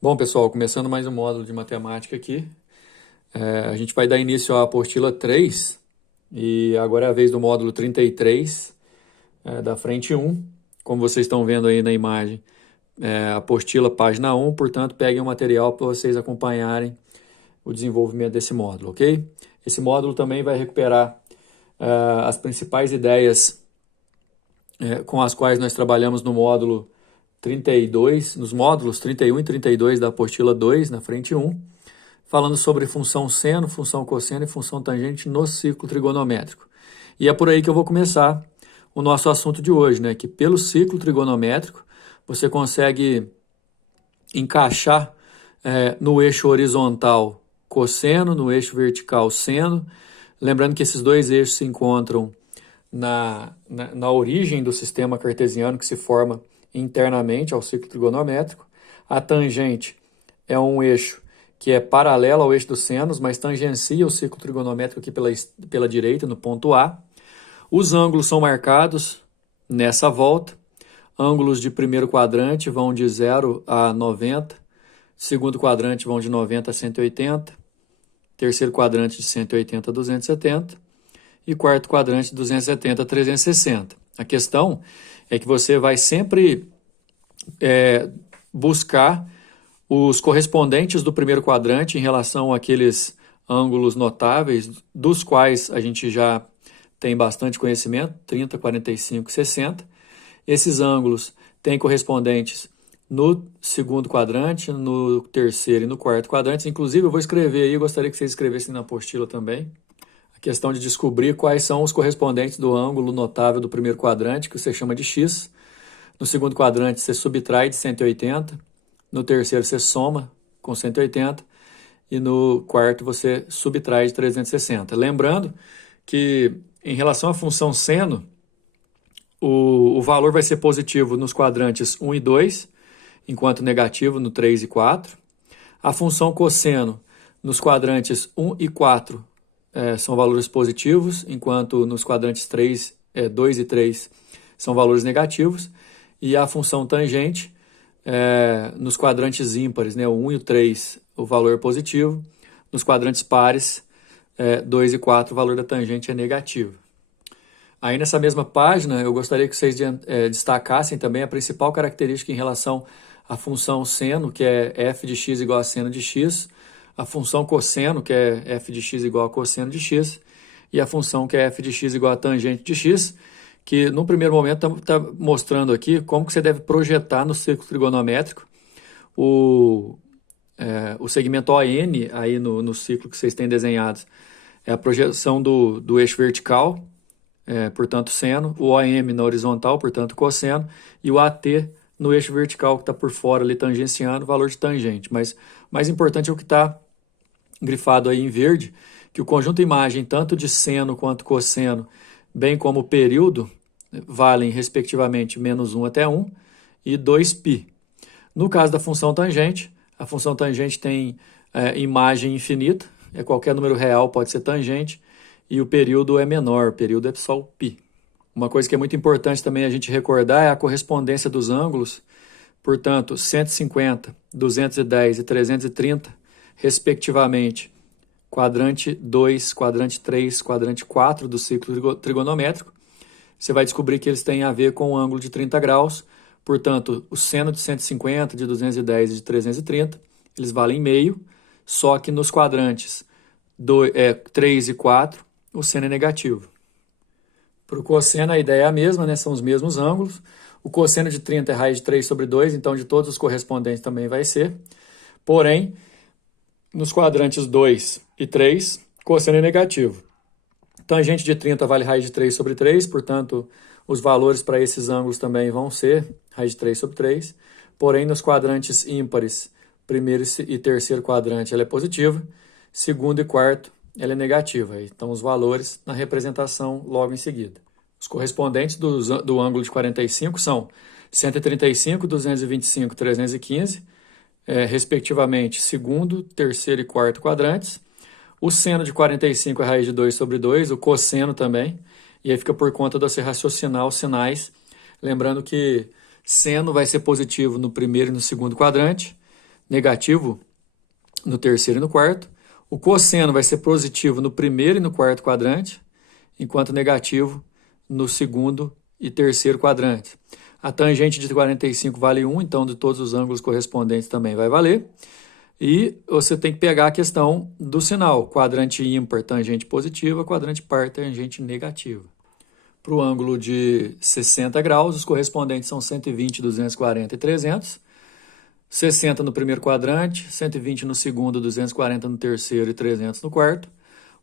Bom, pessoal, começando mais um módulo de matemática aqui. A gente vai dar início à apostila 3 e agora é a vez do módulo 33, da frente 1. Como vocês estão vendo aí na imagem, apostila página 1, portanto, peguem o material para vocês acompanharem o desenvolvimento desse módulo, ok? Esse módulo também vai recuperar as principais ideias com as quais nós trabalhamos no módulo 32, nos módulos 31 e 32 da apostila 2, na frente 1, falando sobre função seno, função cosseno e função tangente no ciclo trigonométrico. E é por aí que eu vou começar o nosso assunto de hoje, né? Que pelo ciclo trigonométrico você consegue encaixar no eixo horizontal cosseno, no eixo vertical seno. Lembrando que esses dois eixos se encontram na origem do sistema cartesiano que se forma internamente ao ciclo trigonométrico. A tangente é um eixo que é paralelo ao eixo dos senos, mas tangencia o ciclo trigonométrico aqui pela direita, no ponto A. Os ângulos são marcados nessa volta. Ângulos de primeiro quadrante vão de 0 a 90, segundo quadrante vão de 90 a 180, terceiro quadrante de 180 a 270 e quarto quadrante de 270 a 360. A questão é que você vai sempre buscar os correspondentes do primeiro quadrante em relação àqueles ângulos notáveis, dos quais a gente já tem bastante conhecimento, 30, 45, 60. Esses ângulos têm correspondentes no segundo quadrante, no terceiro e no quarto quadrante. Inclusive, eu vou escrever aí, eu gostaria que vocês escrevessem na apostila também, a questão de descobrir quais são os correspondentes do ângulo notável do primeiro quadrante, que você chama de x. No segundo quadrante, você subtrai de 180. No terceiro, você soma com 180. E no quarto, você subtrai de 360. Lembrando que, em relação à função seno, o valor vai ser positivo nos quadrantes 1 e 2, enquanto negativo no 3 e 4. A função cosseno nos quadrantes 1 e 4 são valores positivos, enquanto nos quadrantes 2 e 3 são valores negativos. E a função tangente, nos quadrantes ímpares, né, o 1 e o 3, o valor é positivo. Nos quadrantes pares, 2 e 4, o valor da tangente é negativo. Aí nessa mesma página, eu gostaria que vocês destacassem também a principal característica em relação à função seno, que é f de x igual a seno de x, a função cosseno, que é f de x igual a cosseno de x, e a função que é f de x igual a tangente de x, que no primeiro momento está mostrando aqui como que você deve projetar no círculo trigonométrico o segmento ON aí no ciclo que vocês têm desenhados. É a projeção do eixo vertical, portanto seno, o OM na horizontal, portanto cosseno, e o AT no eixo vertical que está por fora ali tangenciando o valor de tangente. Mas mais importante é o que está grifado aí em verde, que o conjunto imagem tanto de seno quanto cosseno, bem como o período, valem respectivamente menos 1 até 1 e 2π. No caso da função tangente, a função tangente tem imagem infinita, qualquer número real pode ser tangente, e o período é menor, o período é só o π. Uma coisa que é muito importante também a gente recordar é a correspondência dos ângulos, portanto, 150, 210 e 330, respectivamente, quadrante 2, quadrante 3, quadrante 4 do ciclo trigonométrico. Você vai descobrir que eles têm a ver com o ângulo de 30 graus, portanto, o seno de 150, de 210 e de 330, eles valem meio, só que nos quadrantes 3 e 4, o seno é negativo. Para o cosseno, a ideia é a mesma, né? São os mesmos ângulos. O cosseno de 30 é raiz de 3 sobre 2, então de todos os correspondentes também vai ser. Porém, nos quadrantes 2 e 3, cosseno é negativo. Tangente de 30 vale raiz de 3 sobre 3, portanto, os valores para esses ângulos também vão ser raiz de 3 sobre 3. Porém, nos quadrantes ímpares, primeiro e terceiro quadrante, ela é positiva. Segundo e quarto, ela é negativa. Então, os valores na representação logo em seguida. Os correspondentes do ângulo de 45 são 135, 225, 315, respectivamente, segundo, terceiro e quarto quadrantes. O seno de 45 é raiz de 2 sobre 2, o cosseno também, e aí fica por conta de você raciocinar os sinais, lembrando que seno vai ser positivo no primeiro e no segundo quadrante, negativo no terceiro e no quarto. O cosseno vai ser positivo no primeiro e no quarto quadrante, enquanto negativo no segundo e terceiro quadrante. A tangente de 45 vale 1, então de todos os ângulos correspondentes também vai valer. E você tem que pegar a questão do sinal, quadrante ímpar, tangente positiva, quadrante par, tangente negativa. Para o ângulo de 60 graus, os correspondentes são 120, 240 e 300. 60 no primeiro quadrante, 120 no segundo, 240 no terceiro e 300 no quarto.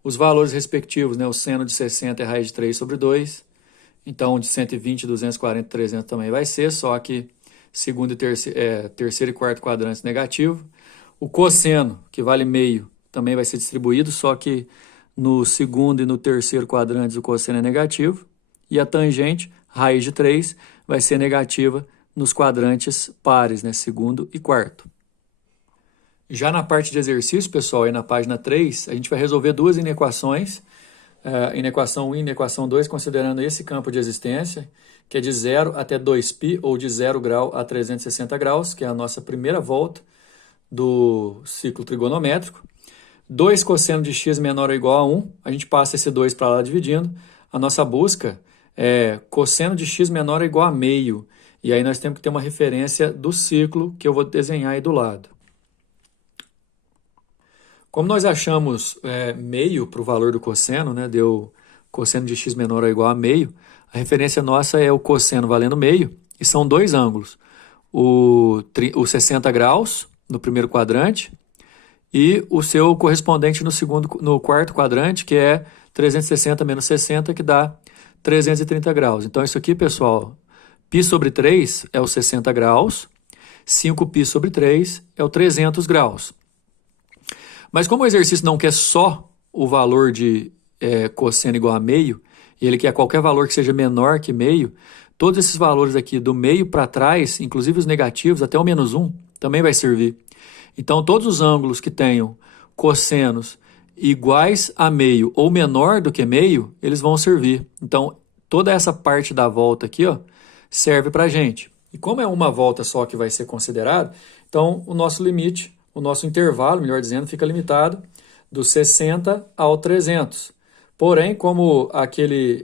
Os valores respectivos, né, o seno de 60 é raiz de 3 sobre 2. Então, de 120, 240 e 300 também vai ser, só que segundo e terceiro e quarto quadrantes negativo. O cosseno, que vale meio, também vai ser distribuído, só que no segundo e no terceiro quadrantes o cosseno é negativo. E a tangente, raiz de 3, vai ser negativa nos quadrantes pares, né, segundo e quarto. Já na parte de exercício, pessoal, aí na página 3, a gente vai resolver duas inequações, inequação 1 e inequação 2, considerando esse campo de existência, que é de 0 até 2π, ou de 0 grau a 360 graus, que é a nossa primeira volta do ciclo trigonométrico. 2 cosseno de x menor ou igual a 1, a gente passa esse 2 para lá dividindo. A nossa busca é cosseno de x menor ou igual a meio. E aí nós temos que ter uma referência do ciclo que eu vou desenhar aí do lado. Como nós achamos meio para o valor do cosseno, né, deu cosseno de x menor ou igual a meio, a referência nossa é o cosseno valendo meio, e são dois ângulos. O 60 graus no primeiro quadrante e o seu correspondente no quarto quadrante, que é 360 menos 60, que dá 330 graus. Então isso aqui, pessoal, π sobre 3 é o 60 graus, 5π sobre 3 é o 300 graus. Mas como o exercício não quer só o valor de cosseno igual a meio, e ele quer qualquer valor que seja menor que meio, todos esses valores aqui do meio para trás, inclusive os negativos, até o menos 1, também vai servir. Então, todos os ângulos que tenham cossenos iguais a meio ou menor do que meio, eles vão servir. Então, toda essa parte da volta aqui, ó, serve para a gente. E como é uma volta só que vai ser considerado, então o nosso limite, o nosso intervalo, melhor dizendo, fica limitado do 60 ao 300. Porém, como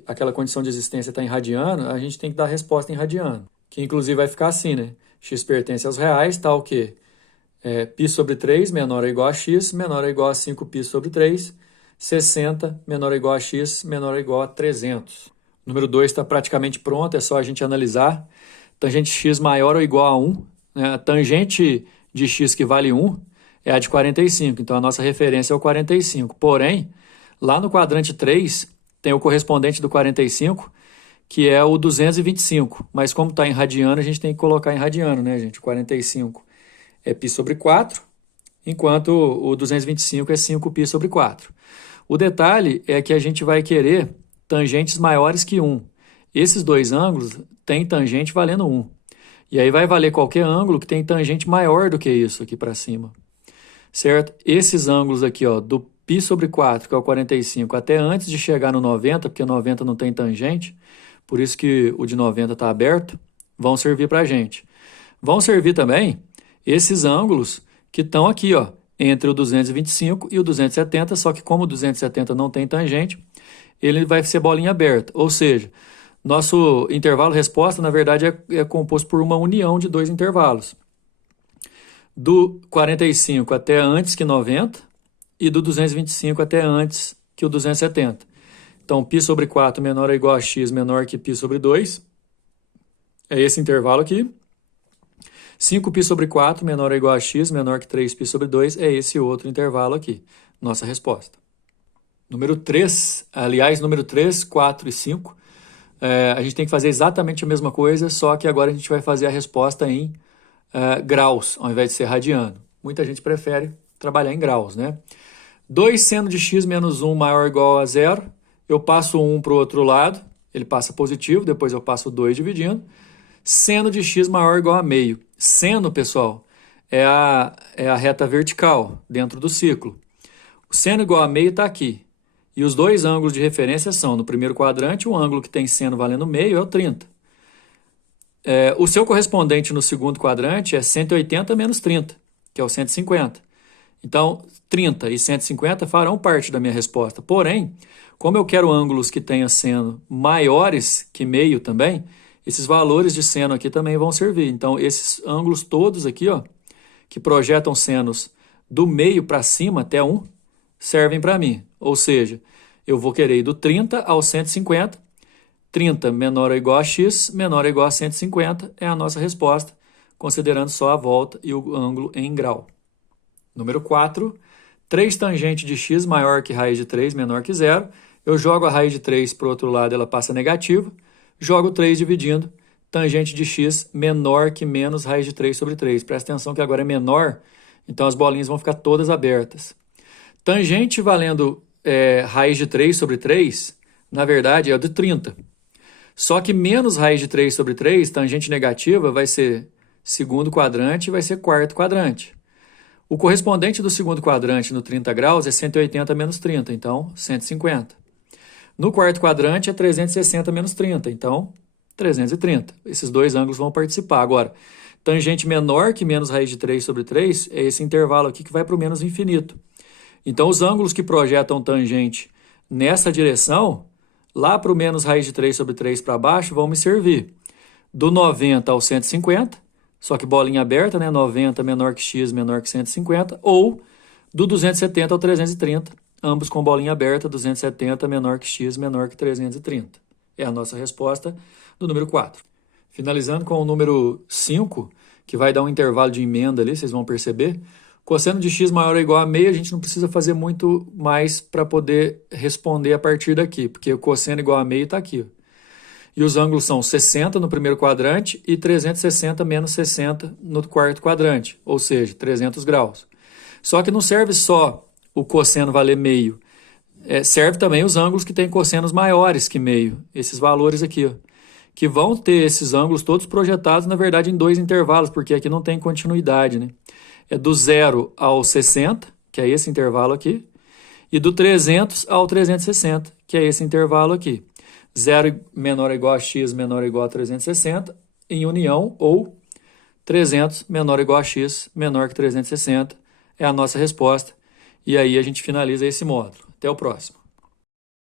aquela condição de existência está em radiano, a gente tem que dar a resposta em radiano, que inclusive vai ficar assim, né? X pertence aos reais, tá o quê? π sobre 3 menor ou igual a x, menor ou igual a 5π sobre 3, 60 menor ou igual a x, menor ou igual a 300. O número 2 está praticamente pronto, é só a gente analisar. Tangente x maior ou igual a 1, né? A tangente de x que vale 1 é a de 45, então a nossa referência é o 45. Porém, lá no quadrante 3, tem o correspondente do 45, que é o 225. Mas como está em radiano, a gente tem que colocar em radiano, né, gente? O 45 é π sobre 4, enquanto o 225 é 5π sobre 4. O detalhe é que a gente vai querer tangentes maiores que 1. Esses dois ângulos têm tangente valendo 1. E aí vai valer qualquer ângulo que tem tangente maior do que isso aqui para cima. Certo? Esses ângulos aqui, ó, do π sobre 4, que é o 45, até antes de chegar no 90, porque 90 não tem tangente, por isso que o de 90 está aberto, vão servir para a gente. Vão servir também esses ângulos que estão aqui, ó, entre o 225 e o 270, só que como o 270 não tem tangente, ele vai ser bolinha aberta. Ou seja, nosso intervalo resposta, na verdade, é composto por uma união de dois intervalos. Do 45 até antes que 90 e do 225 até antes que o 270. Então, π sobre 4 menor ou igual a x menor que π sobre 2. É esse intervalo aqui. 5π sobre 4 menor ou igual a x menor que 3π sobre 2 é esse outro intervalo aqui. Nossa resposta. Número 3, aliás, número 3, 4 e 5. A gente tem que fazer exatamente a mesma coisa, só que agora a gente vai fazer a resposta em graus, ao invés de ser radiano. Muita gente prefere trabalhar em graus, né? 2 seno de x menos 1 maior ou igual a 0. Eu passo 1 para o outro lado, ele passa positivo, depois eu passo 2 dividindo. Seno de x maior ou igual a meio. Seno, pessoal, é a reta vertical dentro do ciclo. O seno igual a meio está aqui. E os dois ângulos de referência são, no primeiro quadrante, o ângulo que tem seno valendo meio é o 30. O seu correspondente no segundo quadrante é 180 menos 30, que é o 150. Então, 30 e 150 farão parte da minha resposta. Porém, como eu quero ângulos que tenham seno maiores que meio também, esses valores de seno aqui também vão servir. Então, esses ângulos todos aqui, ó, que projetam senos do meio para cima até 1, servem para mim. Ou seja, eu vou querer ir do 30 ao 150. 30 menor ou igual a x, menor ou igual a 150 é a nossa resposta, considerando só a volta e o ângulo em grau. Número 4, 3 tangente de x maior que raiz de 3 menor que 0. Eu jogo a raiz de 3 para o outro lado, ela passa negativa. Jogo 3 dividindo, tangente de x menor que menos raiz de 3 sobre 3. Presta atenção que agora é menor, então as bolinhas vão ficar todas abertas. Tangente valendo raiz de 3 sobre 3, na verdade é o de 30. Só que menos raiz de 3 sobre 3, tangente negativa, vai ser segundo quadrante e vai ser quarto quadrante. O correspondente do segundo quadrante no 30 graus é 180 menos 30, então 150. No quarto quadrante é 360 menos 30, então 330. Esses dois ângulos vão participar. Agora, tangente menor que menos raiz de 3 sobre 3 é esse intervalo aqui que vai para o menos infinito. Então, os ângulos que projetam tangente nessa direção, lá para o menos raiz de 3 sobre 3 para baixo, vão me servir do 90 ao 150, só que bolinha aberta, né? 90 menor que x, menor que 150, ou do 270 ao 330, ambos com bolinha aberta, 270 menor que x, menor que 330. É a nossa resposta do número 4. Finalizando com o número 5, que vai dar um intervalo de emenda ali, vocês vão perceber. Cosseno de x maior ou igual a meio, a gente não precisa fazer muito mais para poder responder a partir daqui, porque o cosseno igual a meio está aqui. E os ângulos são 60 no primeiro quadrante e 360 menos 60 no quarto quadrante, ou seja, 300 graus. Só que não serve só o cosseno valer meio, serve também os ângulos que têm cossenos maiores que meio, esses valores aqui, ó, que vão ter esses ângulos todos projetados, na verdade, em dois intervalos, porque aqui não tem continuidade, né? É do 0 ao 60, que é esse intervalo aqui, e do 300 ao 360, que é esse intervalo aqui. 0 menor ou igual a x menor ou igual a 360, em união, ou 300 menor ou igual a x menor que 360, é a nossa resposta. E aí a gente finaliza esse módulo. Até o próximo.